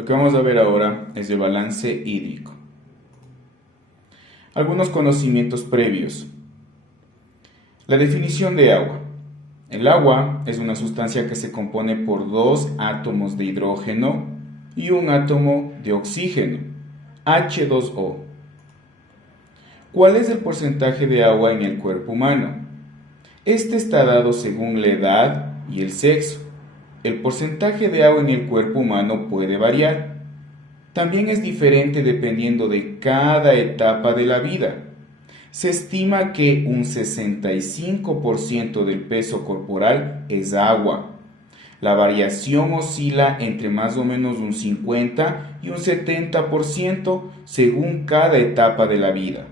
Lo que vamos a ver ahora es el balance hídrico. Algunos conocimientos previos. La definición de agua. El agua es una sustancia que se compone por dos átomos de hidrógeno y un átomo de oxígeno, H2O. ¿Cuál es el porcentaje de agua en el cuerpo humano? Este está dado según la edad y el sexo. El porcentaje de agua en el cuerpo humano puede variar. También es diferente dependiendo de cada etapa de la vida. Se estima que un 65% del peso corporal es agua. La variación oscila entre más o menos un 50 y un 70% según cada etapa de la vida.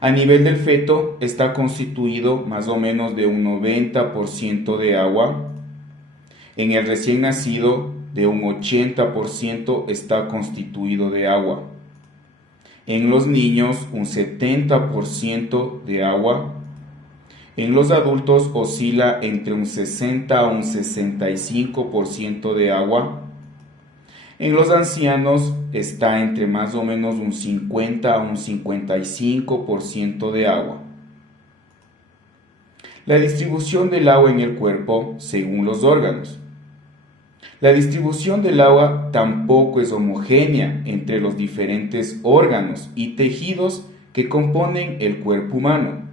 A nivel del feto está constituido más o menos de un 90% de agua. En el recién nacido, de un 80% está constituido de agua. En los niños, un 70% de agua. En los adultos oscila entre un 60 a un 65% de agua. En los ancianos está entre más o menos un 50 a un 55% de agua. La distribución del agua en el cuerpo según los órganos. La distribución del agua tampoco es homogénea entre los diferentes órganos y tejidos que componen el cuerpo humano.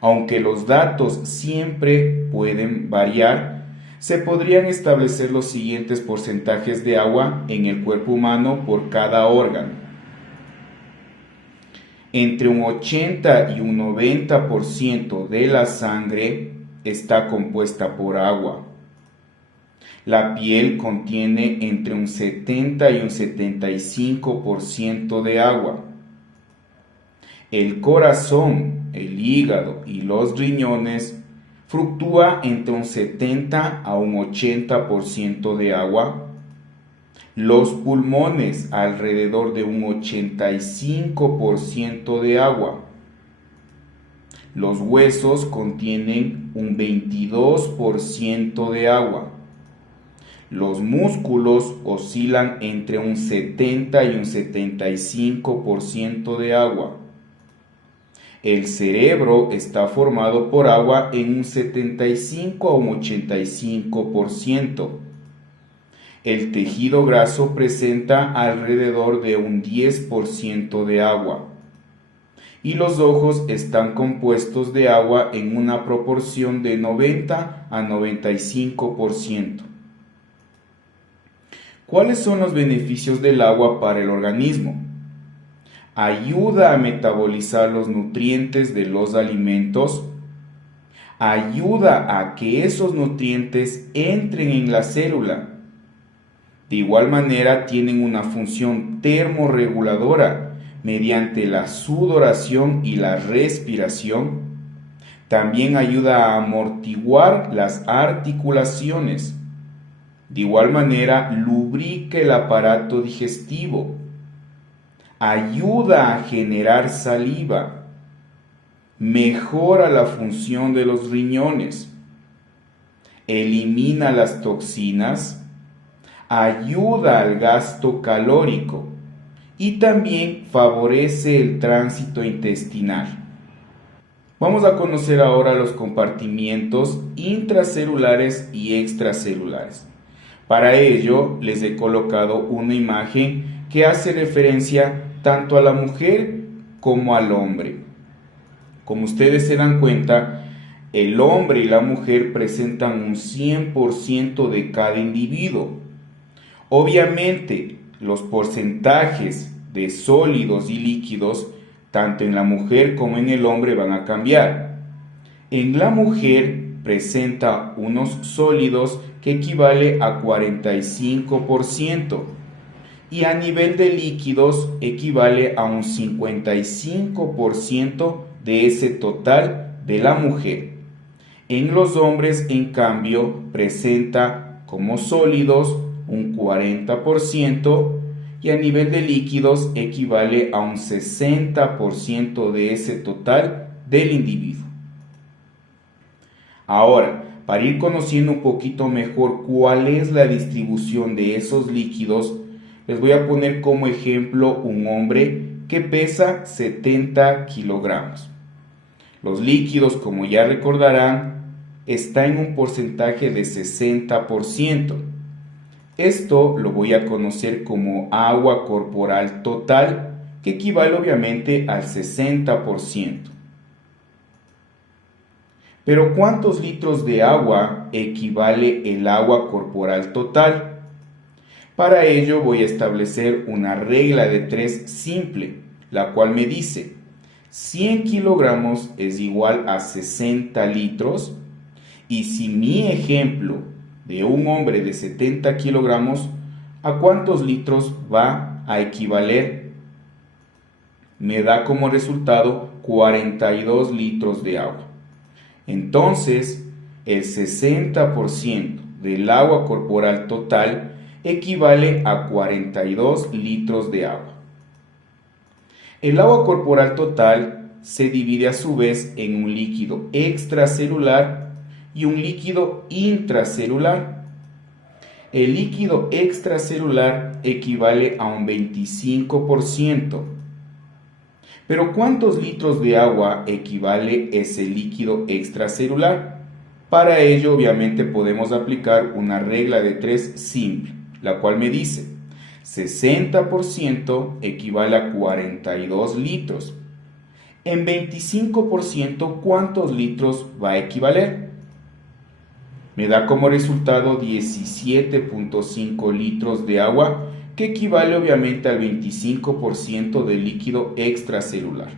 Aunque los datos siempre pueden variar, se podrían establecer los siguientes porcentajes de agua en el cuerpo humano por cada órgano. Entre un 80 y un 90% de la sangre está compuesta por agua. La piel contiene entre un 70 y un 75% de agua. El corazón, el hígado y los riñones fluctúa entre un 70 a un 80% de agua. Los pulmones alrededor de un 85% de agua. Los huesos contienen un 22% de agua. Los músculos oscilan entre un 70 y un 75% de agua. El cerebro está formado por agua en un 75 a un 85%. El tejido graso presenta alrededor de un 10% de agua. Y los ojos están compuestos de agua en una proporción de 90 a 95%. ¿Cuáles son los beneficios del agua para el organismo? Ayuda a metabolizar los nutrientes de los alimentos. Ayuda a que esos nutrientes entren en la célula. De igual manera tienen una función termorreguladora mediante la sudoración y la respiración. También ayuda a amortiguar las articulaciones. De igual manera, lubrica el aparato digestivo. Ayuda a generar saliva. Mejora la función de los riñones. Elimina las toxinas. Ayuda al gasto calórico. Y también favorece el tránsito intestinal. Vamos a conocer ahora los compartimientos intracelulares y extracelulares. Para ello, les he colocado una imagen que hace referencia tanto a la mujer como al hombre. Como ustedes se dan cuenta, el hombre y la mujer presentan un 100% de cada individuo. Obviamente, los porcentajes de sólidos y líquidos, tanto en la mujer como en el hombre, van a cambiar. En la mujer presenta unos sólidos que equivale a 45% y a nivel de líquidos equivale a un 55% de ese total de la mujer. En los hombres, en cambio, presenta como sólidos un 40% y a nivel de líquidos equivale a un 60% de ese total del individuo. Ahora, para ir conociendo un poquito mejor cuál es la distribución de esos líquidos, les voy a poner como ejemplo un hombre que pesa 70 kilogramos. Los líquidos, como ya recordarán, están en un porcentaje de 60%. Esto lo voy a conocer como agua corporal total, que equivale obviamente al 60%. Pero ¿cuántos litros de agua equivale el agua corporal total? Para ello voy a establecer una regla de 3 simple, la cual me dice 100 kilogramos es igual a 60 litros, y si mi ejemplo de un hombre de 70 kilogramos, ¿a cuántos litros va a equivaler? Me da como resultado 42 litros de agua. Entonces, el 60% del agua corporal total equivale a 42 litros de agua. El agua corporal total se divide a su vez en un líquido extracelular y un líquido intracelular. El líquido extracelular equivale a un 25%. Pero ¿cuántos litros de agua equivale ese líquido extracelular? Para ello, obviamente, podemos aplicar una regla de 3 simple, la cual me dice 60% equivale a 42 litros. En 25%, ¿cuántos litros va a equivaler? Me da como resultado 17.5 litros de agua, que equivale obviamente al 25% del líquido extracelular.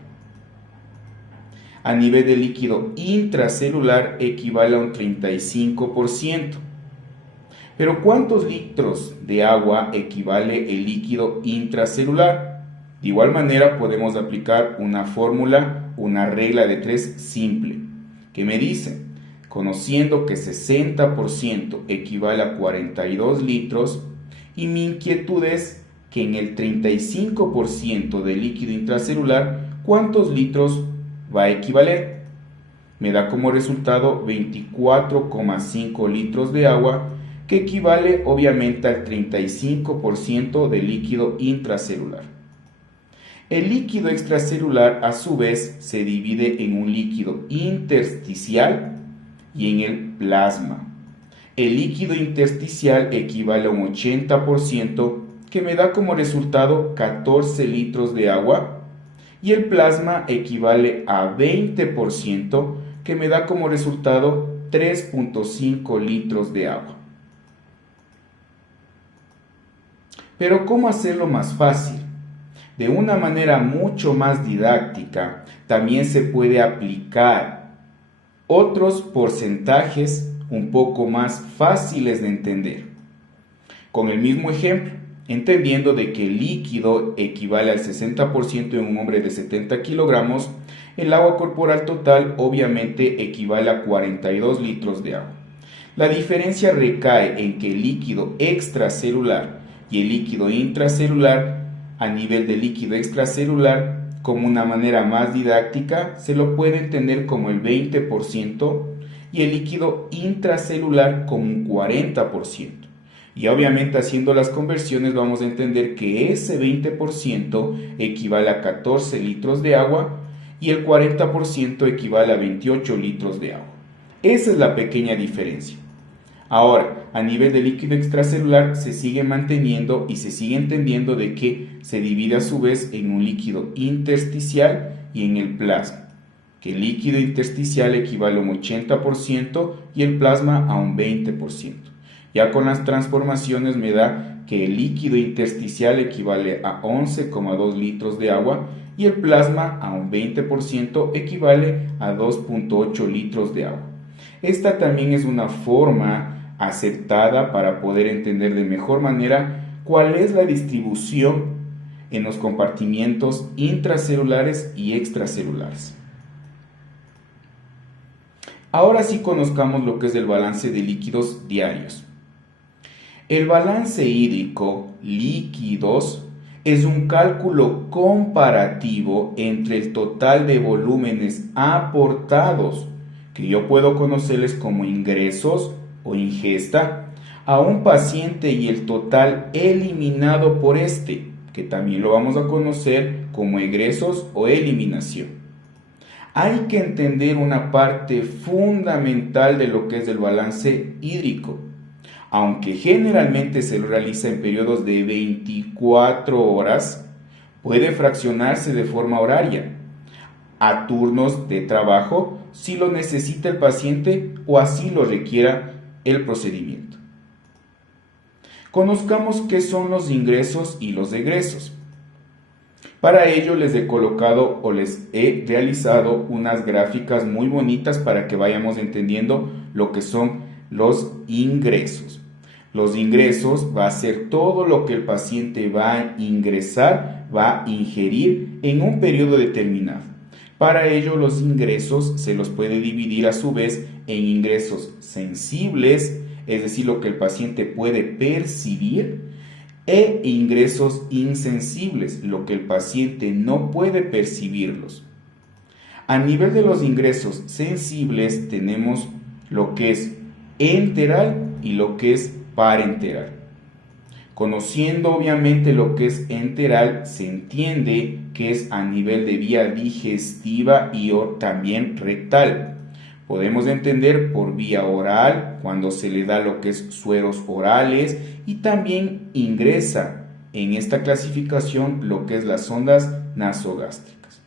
A nivel de líquido intracelular equivale a un 35%. Pero ¿cuántos litros de agua equivale el líquido intracelular? De igual manera podemos aplicar una fórmula, una regla de 3 simple, que me dice, conociendo que 60% equivale a 42 litros, y mi inquietud es que en el 35% del líquido intracelular, ¿cuántos litros va a equivaler? Me da como resultado 24,5 litros de agua, que equivale obviamente al 35% del líquido intracelular. El líquido extracelular a su vez se divide en un líquido intersticial y en el plasma. El líquido intersticial equivale a un 80%, que me da como resultado 14 litros de agua, y el plasma equivale a 20%, que me da como resultado 3.5 litros de agua. Pero ¿cómo hacerlo más fácil? De una manera mucho más didáctica, también se puede aplicar otros porcentajes un poco más fáciles de entender. Con el mismo ejemplo, entendiendo de que el líquido equivale al 60% en un hombre de 70 kilogramos, el agua corporal total obviamente equivale a 42 litros de agua. La diferencia recae en que el líquido extracelular y el líquido intracelular, a nivel de líquido extracelular, como una manera más didáctica, se lo puede entender como el 20%, y el líquido intracelular como un 40%. Y obviamente haciendo las conversiones vamos a entender que ese 20% equivale a 14 litros de agua y el 40% equivale a 28 litros de agua. Esa es la pequeña diferencia. Ahora, a nivel de líquido extracelular se sigue manteniendo y se sigue entendiendo de que se divide a su vez en un líquido intersticial y en el plasma, que el líquido intersticial equivale a un 80% y el plasma a un 20%. Ya con las transformaciones me da que el líquido intersticial equivale a 11,2 litros de agua y el plasma a un 20% equivale a 2,8 litros de agua. Esta también es una forma aceptada para poder entender de mejor manera cuál es la distribución en los compartimientos intracelulares y extracelulares. Ahora sí conozcamos lo que es el balance de líquidos diarios. El balance hídrico líquidos es un cálculo comparativo entre el total de volúmenes aportados, que yo puedo conocerles como ingresos o ingesta, a un paciente y el total eliminado por este, que también lo vamos a conocer como egresos o eliminación. Hay que entender una parte fundamental de lo que es el balance hídrico. Aunque generalmente se lo realiza en periodos de 24 horas, puede fraccionarse de forma horaria, a turnos de trabajo, si lo necesita el paciente o así lo requiera el procedimiento. Conozcamos qué son los ingresos y los egresos. Para ello les he colocado o les he realizado unas gráficas muy bonitas para que vayamos entendiendo lo que son los ingresos. Los ingresos va a ser todo lo que el paciente va a ingresar, va a ingerir en un periodo determinado. Para ello los ingresos se los puede dividir a su vez en ingresos sensibles, es decir, lo que el paciente puede percibir, e ingresos insensibles, lo que el paciente no puede percibirlos. A nivel de los ingresos sensibles tenemos lo que es enteral y lo que es parenteral. Conociendo obviamente lo que es enteral, se entiende que es a nivel de vía digestiva y también rectal. Podemos entender por vía oral, cuando se le da lo que es sueros orales, y también ingresa en esta clasificación lo que es las sondas nasogástricas.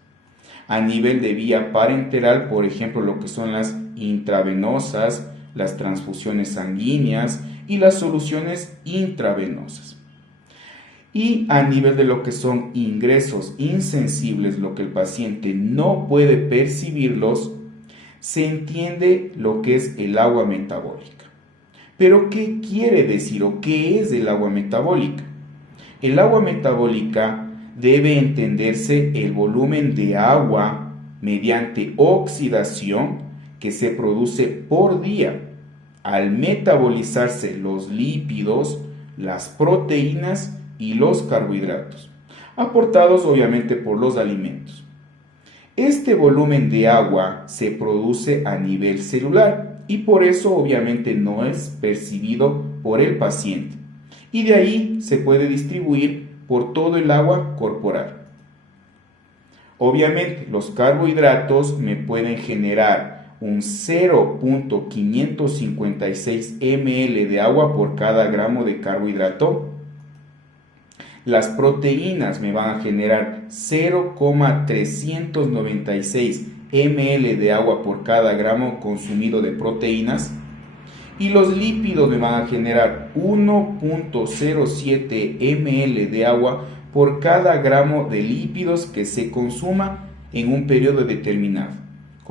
A nivel de vía parenteral, por ejemplo, lo que son las intravenosas, las transfusiones sanguíneas y las soluciones intravenosas. Y a nivel de lo que son ingresos insensibles, lo que el paciente no puede percibirlos, se entiende lo que es el agua metabólica. Pero ¿qué quiere decir o qué es el agua metabólica? El agua metabólica debe entenderse el volumen de agua mediante oxidación que se produce por día al metabolizarse los lípidos, las proteínas y los carbohidratos, aportados obviamente por los alimentos. Este volumen de agua se produce a nivel celular y por eso obviamente no es percibido por el paciente, y de ahí se puede distribuir por todo el agua corporal. Obviamente los carbohidratos me pueden generar un 0.556 ml de agua por cada gramo de carbohidrato. Las proteínas me van a generar 0.396 ml de agua por cada gramo consumido de proteínas. Y los lípidos me van a generar 1.07 ml de agua por cada gramo de lípidos que se consuma en un periodo determinado.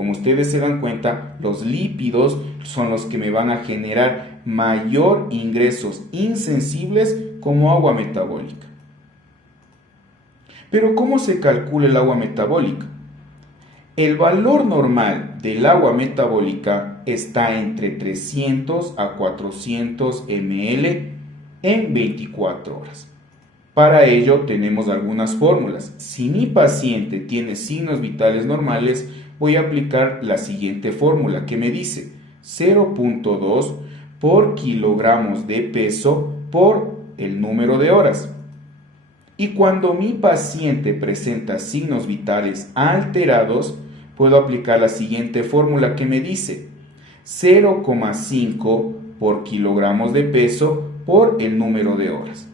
Como ustedes se dan cuenta, los lípidos son los que me van a generar mayor ingresos insensibles como agua metabólica. Pero ¿cómo se calcula el agua metabólica? El valor normal del agua metabólica está entre 300 a 400 ml en 24 horas. Para ello tenemos algunas fórmulas. Si mi paciente tiene signos vitales normales, voy a aplicar la siguiente fórmula que me dice 0.2 por kilogramos de peso por el número de horas. Y cuando mi paciente presenta signos vitales alterados, puedo aplicar la siguiente fórmula que me dice 0,5 por kilogramos de peso por el número de horas.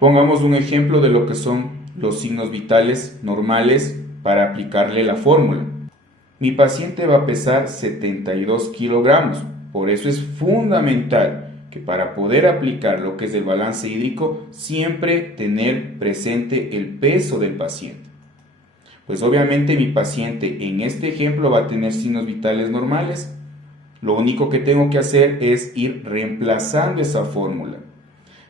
Pongamos un ejemplo de lo que son los signos vitales normales para aplicarle la fórmula. Mi paciente va a pesar 72 kilogramos, por eso es fundamental que para poder aplicar lo que es el balance hídrico, siempre tener presente el peso del paciente. Pues obviamente mi paciente en este ejemplo va a tener signos vitales normales. Lo único que tengo que hacer es ir reemplazando esa fórmula.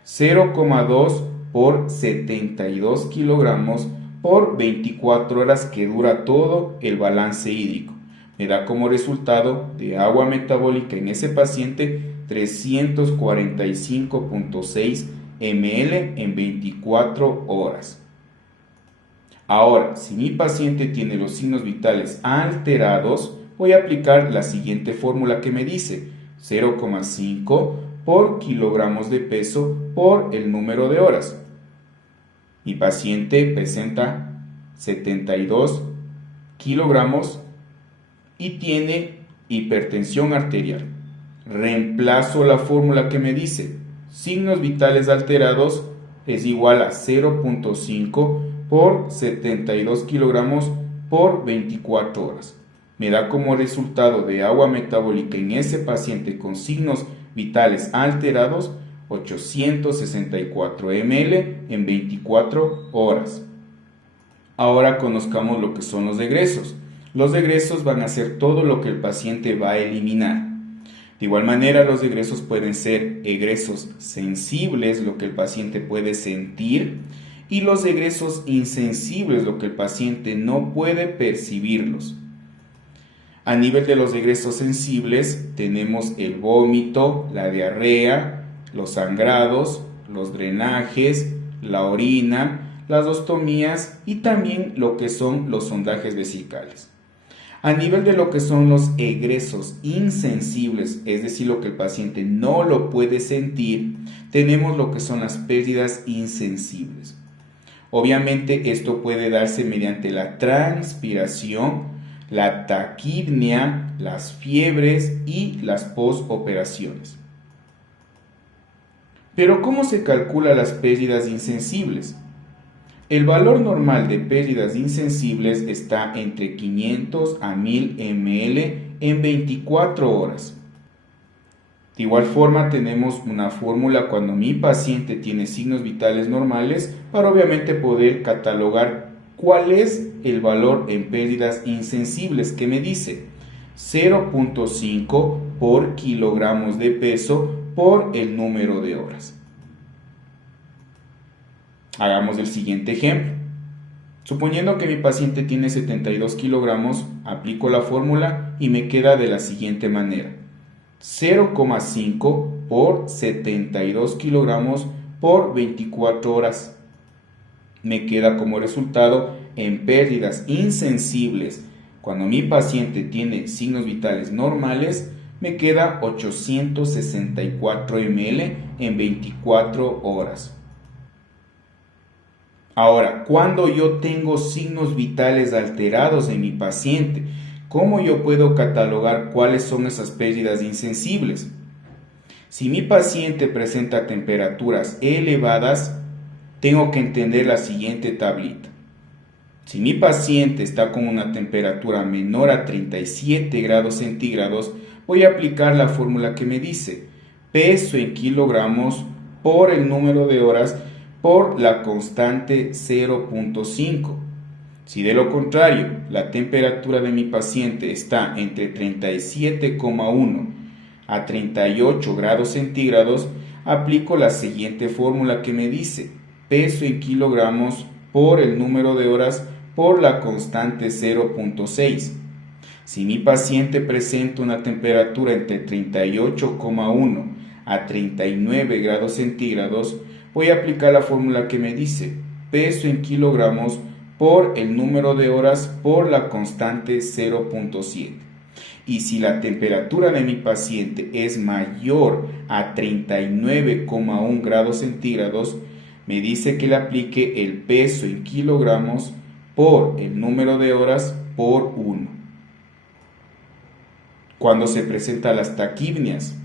0,2 por 72 kilogramos por 24 horas que dura todo el balance hídrico. Me da como resultado de agua metabólica en ese paciente 345.6 ml en 24 horas. Ahora, si mi paciente tiene los signos vitales alterados, voy a aplicar la siguiente fórmula que me dice 0,5 por kilogramos de peso por el número de horas. Mi paciente presenta 72 kilogramos y tiene hipertensión arterial. Reemplazo la fórmula que me dice signos vitales alterados es igual a 0,5 por 72 kilogramos por 24 horas. Me da como resultado de agua metabólica en ese paciente con signos vitales alterados 864 ml en 24 horas. Ahora conozcamos lo que son los egresos. Los egresos van a ser todo lo que el paciente va a eliminar. De igual manera, los egresos pueden ser egresos sensibles, lo que el paciente puede sentir, y los egresos insensibles, lo que el paciente no puede percibirlos. A nivel de los egresos sensibles, tenemos el vómito, la diarrea, los sangrados, los drenajes, la orina, las ostomías y también lo que son los sondajes vesicales. A nivel de lo que son los egresos insensibles, es decir, lo que el paciente no lo puede sentir, tenemos lo que son las pérdidas insensibles. Obviamente esto puede darse mediante la transpiración, la taquipnea, las fiebres y las posoperaciones. Pero ¿cómo se calcula las pérdidas insensibles? El valor normal de pérdidas insensibles está entre 500 a 1000 ml en 24 horas. De igual forma tenemos una fórmula cuando mi paciente tiene signos vitales normales para obviamente poder catalogar cuál es el valor en pérdidas insensibles que me dice 0,5 por kilogramos de peso por el número de horas. Hagamos el siguiente ejemplo. Suponiendo que mi paciente tiene 72 kilogramos, aplico la fórmula y me queda de la siguiente manera. 0,5 por 72 kilogramos por 24 horas. Me queda como resultado en pérdidas insensibles. Cuando mi paciente tiene signos vitales normales, me queda 864 ml en 24 horas. Ahora, cuando yo tengo signos vitales alterados en mi paciente, ¿cómo yo puedo catalogar cuáles son esas pérdidas insensibles? Si mi paciente presenta temperaturas elevadas, tengo que entender la siguiente tablita. Si mi paciente está con una temperatura menor a 37 grados centígrados, voy a aplicar la fórmula que me dice peso en kilogramos por el número de horas por la constante 0,5. Si de lo contrario la temperatura de mi paciente está entre 37,1 a 38 grados centígrados, aplico la siguiente fórmula que me dice peso en kilogramos por el número de horas por la constante 0,6. Si mi paciente presenta una temperatura entre 38,1 a 39 grados centígrados, voy a aplicar la fórmula que me dice peso en kilogramos por el número de horas por la constante 0,7. Y si la temperatura de mi paciente es mayor a 39,1 grados centígrados, me dice que le aplique el peso en kilogramos por el número de horas por 1. Cuando se presentan las taquipnias,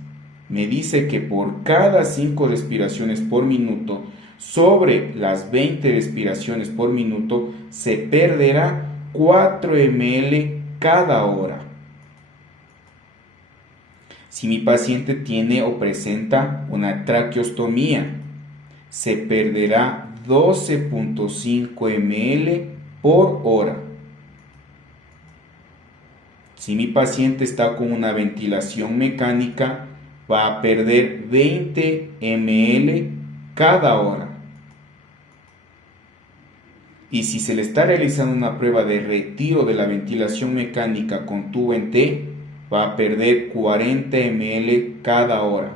me dice que por cada 5 respiraciones por minuto, sobre las 20 respiraciones por minuto, se perderá 4 ml cada hora. Si mi paciente tiene o presenta una traqueostomía, se perderá 12,5 ml por hora. Si mi paciente está con una ventilación mecánica, va a perder 20 ml cada hora. Y si se le está realizando una prueba de retiro de la ventilación mecánica con tubo en T, va a perder 40 ml cada hora.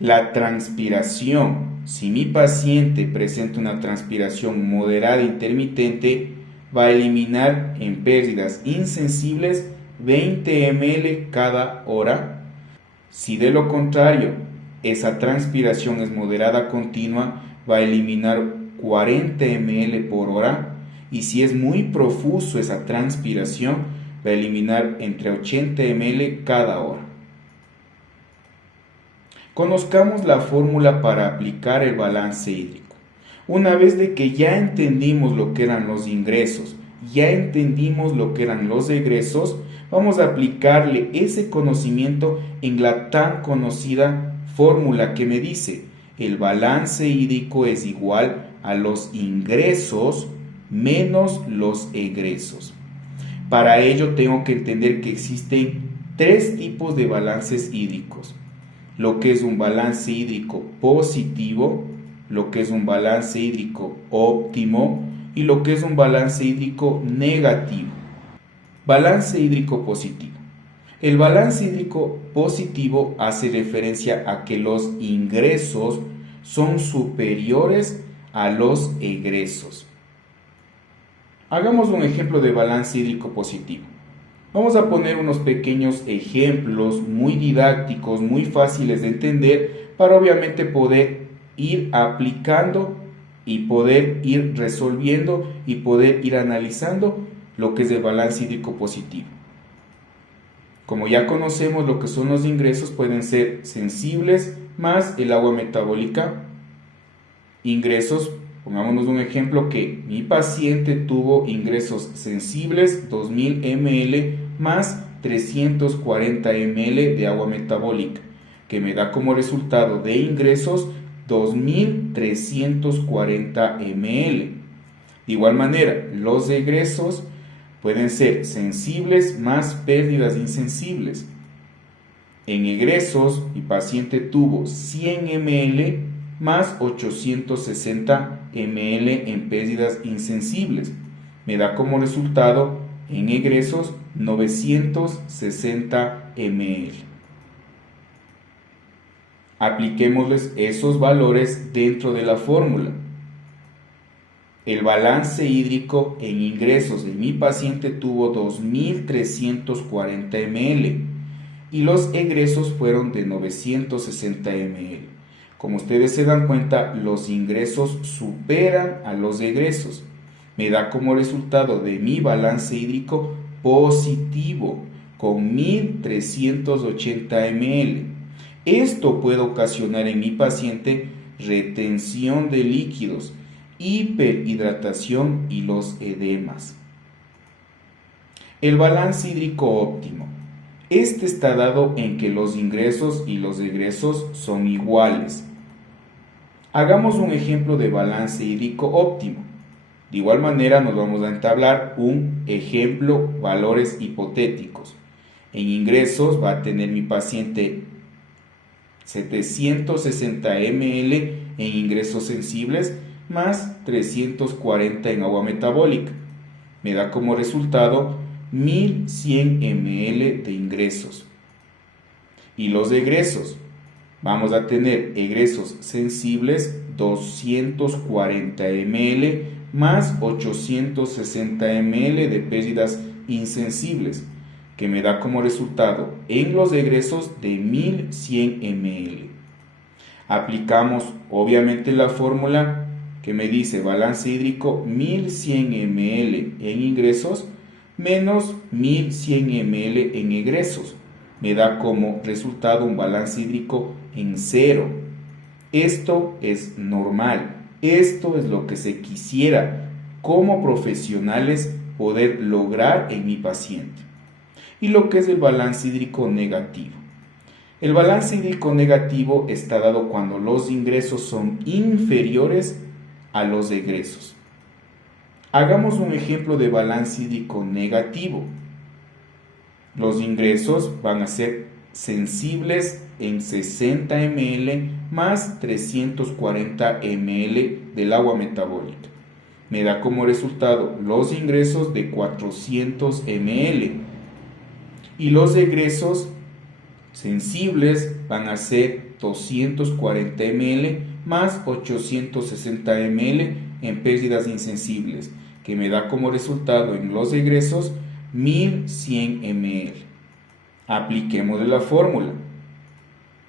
La transpiración si mi paciente presenta una transpiración moderada e intermitente, va a eliminar en pérdidas insensibles 20 ml cada hora. Si de lo contrario esa transpiración es moderada continua, va a eliminar 40 ml por hora, y si es muy profuso esa transpiración, va a eliminar entre 80 ml cada hora. Conozcamos la fórmula para aplicar el balance hídrico. Una vez de que ya entendimos lo que eran los ingresos, ya entendimos lo que eran los egresos, vamos a aplicarle ese conocimiento en la tan conocida fórmula que me dice: el balance hídrico es igual a los ingresos menos los egresos. Para ello tengo que entender que existen tres tipos de balances hídricos: lo que es un balance hídrico positivo, lo que es un balance hídrico óptimo y lo que es un balance hídrico negativo. Balance hídrico positivo. El balance hídrico positivo hace referencia a que los ingresos son superiores a los egresos. Hagamos un ejemplo de balance hídrico positivo. Vamos a poner unos pequeños ejemplos muy didácticos, muy fáciles de entender, para obviamente poder ir aplicando y poder ir resolviendo y poder ir analizando lo que es el balance hídrico positivo. Como ya conocemos, lo que son los ingresos pueden ser sensibles más el agua metabólica. Ingresos, pongámonos un ejemplo que mi paciente tuvo ingresos sensibles 2000 ml más 340 ml de agua metabólica, que me da como resultado de ingresos 2340 ml. De igual manera, los egresos pueden ser sensibles más pérdidas insensibles. En egresos, mi paciente tuvo 100 ml más 860 ml en pérdidas insensibles. Me da como resultado en egresos 960 ml. Apliquémosles esos valores dentro de la fórmula. El balance hídrico en ingresos de mi paciente tuvo 2340 ml y los egresos fueron de 960 ml. Como ustedes se dan cuenta, los ingresos superan a los egresos. Me da como resultado de mi balance hídrico positivo con 1380 ml. Esto puede ocasionar en mi paciente retención de líquidos, hiperhidratación y los edemas. El balance hídrico óptimo. Este está dado en que los ingresos y los egresos son iguales. Hagamos un ejemplo de balance hídrico óptimo. De igual manera nos vamos a entablar un ejemplo, valores hipotéticos. En ingresos va a tener mi paciente 760 ml en ingresos sensibles más 340 en agua metabólica. Me da como resultado 1100 ml de ingresos. Y los egresos, vamos a tener egresos sensibles 240 ml más 860 ml de pérdidas insensibles, que me da como resultado en los egresos de 1100 ml. Aplicamos obviamente la fórmula que me dice balance hídrico 1100 ml en ingresos menos 1100 ml en egresos. Me da como resultado un balance hídrico en cero. Esto es normal. Esto es lo que se quisiera como profesionales poder lograr en mi paciente. Y lo que es el balance hídrico negativo. El balance hídrico negativo está dado cuando los ingresos son inferiores a los egresos. Hagamos un ejemplo de balance hídrico negativo. Los ingresos van a ser sensibles en 60 ml más 340 ml del agua metabólica. Me da como resultado los ingresos de 400 ml. Y los egresos sensibles van a ser 240 ml más 860 ml en pérdidas insensibles, que me da como resultado en los egresos 1100 ml. Apliquemos la fórmula.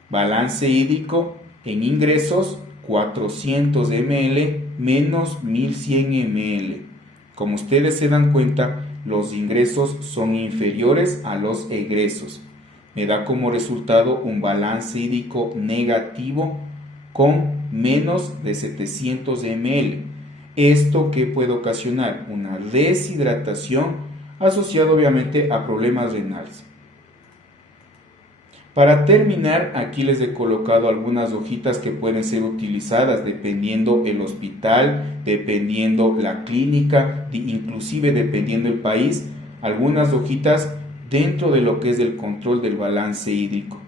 Balance hídrico en ingresos 400 ml menos 1100 ml. Como ustedes se dan cuenta, los ingresos son inferiores a los egresos. Me da como resultado un balance hídrico negativo con menos de 700 ml. Esto que puede ocasionar una deshidratación asociada obviamente a problemas renales. Para terminar, aquí les he colocado algunas hojitas que pueden ser utilizadas dependiendo el hospital, dependiendo la clínica, inclusive dependiendo el país, algunas hojitas dentro de lo que es el control del balance hídrico.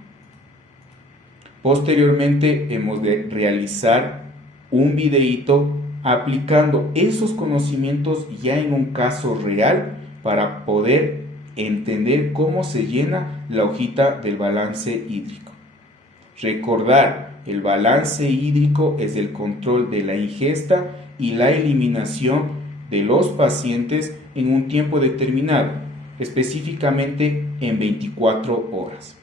Posteriormente hemos de realizar un videíto aplicando esos conocimientos ya en un caso real para poder entender cómo se llena la hojita del balance hídrico. Recordar, el balance hídrico es el control de la ingesta y la eliminación de los pacientes en un tiempo determinado, específicamente en 24 horas.